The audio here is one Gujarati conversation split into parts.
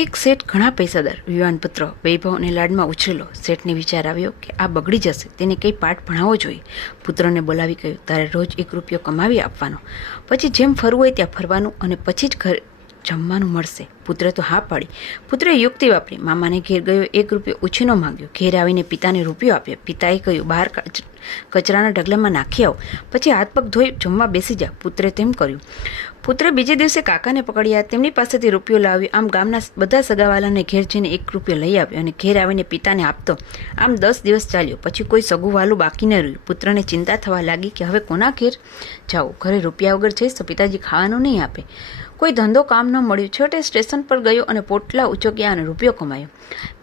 એક શેઠ ઘણા પૈસાદાર યુવાન પુત્ર વૈભવ અને લાડમાં ઉછરેલો. શેઠને વિચાર આવ્યો કે આ બગડી જશે, તેને કંઈ પાઠ ભણાવવો જોઈએ. પુત્રને બોલાવી કહ્યું, તારે રોજ 1 રૂપિયો કમાવી આપવાનો, પછી જેમ ફરવું હોય ત્યાં ફરવાનું અને પછી જ ઘર જમવાનું મળશે. પુત્રે તો હા પાડી. પુત્રે યુક્તિ વાપરી. મામાને ઘેર ગયો, 1 રૂપિયો ઉછીનો માંગ્યો. ઘેર આવીને પિતાને રૂપિયો આપ્યો. પિતાએ કહ્યું, બહાર કચરાના ઢગલામાં નાખી આવો, પછી હાથ પગ ધોઈ જમવા બેસી જા. પુત્રે તેમ કર્યું. પુત્રે બીજે દિવસે કાકાને પકડ્યા, તેમની પાસેથી રૂપિયો લાવ્યો. આમ ગામના બધા સગાવાલાને ઘેર જઈને 1 રૂપિયો લઈ આવ્યો અને ઘેર આવીને પિતાને આપતો. આમ 10 દિવસ ચાલ્યો. પછી કોઈ સગું વાલું બાકી ન રહ્યું. પુત્રને ચિંતા થવા લાગી કે હવે કોના ઘેર જાવું? ઘરે રૂપિયા વગર જઈશ તો પિતાજી ખાવાનું નહીં આપે. કોઈ ધંધો કામ ન મળ્યું. છેવટે સ્ટેશન પર ગયો અને પોટલા ઉચક્યા અને રૂપિયો કમાયો.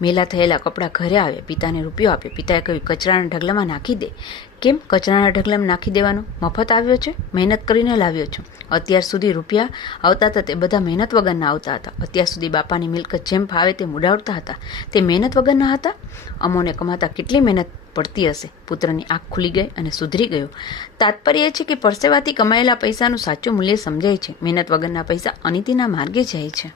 મેલા થયેલા કપડાં ઘરે આવ્યા. પિતાને રૂપિયો આપ્યો. પિતાએ કહ્યું, કચરાના ઢગલામાં નાખી દે. કેમ કચરાના ઢગલામાં નાખી દેવાનો? મફત આવ્યો છે, મહેનત કરીને લાવ્યો છું. અત્યાર સુધી રૂપિયા આવતા હતા તે બધા મહેનત વગરના આવતા હતા. અત્યાર સુધી બાપાની મિલકત જેમ ફાવે તે ઉડાવતા હતા, તે મહેનત વગરના હતા. અમોને કમાતા કેટલી મહેનત પડતી હશે. પુત્રની આંખ ખુલી ગઈ અને સુધરી ગયો. તાત્પર્ય એ છે કે પરસેવાથી કમાયેલા પૈસાનું સાચું મૂલ્ય સમજાય છે. મહેનત વગરના પૈસા અનિતિના માર્ગે જાય છે.